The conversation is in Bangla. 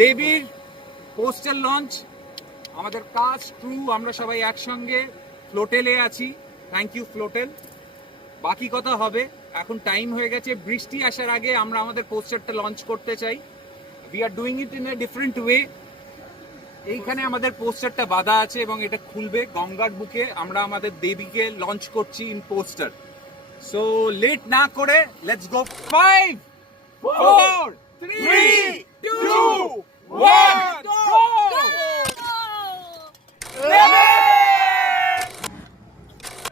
দেবীর পোস্টার লঞ্চ, আমাদের কাজ ক্রু আমরা সবাই একসঙ্গে ফ্লোটেলে আছি। থ্যাংক ইউ ফ্লোটেল বাকি কথা হবে, এখন টাইম হয়ে গেছে, বৃষ্টি আসার আগে আমরা আমাদের পোস্টারটা লঞ্চ করতে চাই। We are doing it in a different way এইখানে আমাদের পোস্টারটা বাঁধা আছে এবং এটা খুলবে গঙ্গার বুকে। আমরা আমাদের দেবীকে লঞ্চ করছি ইন পোস্টার সো লেট না করে লেটস গো ফাইভ ফোর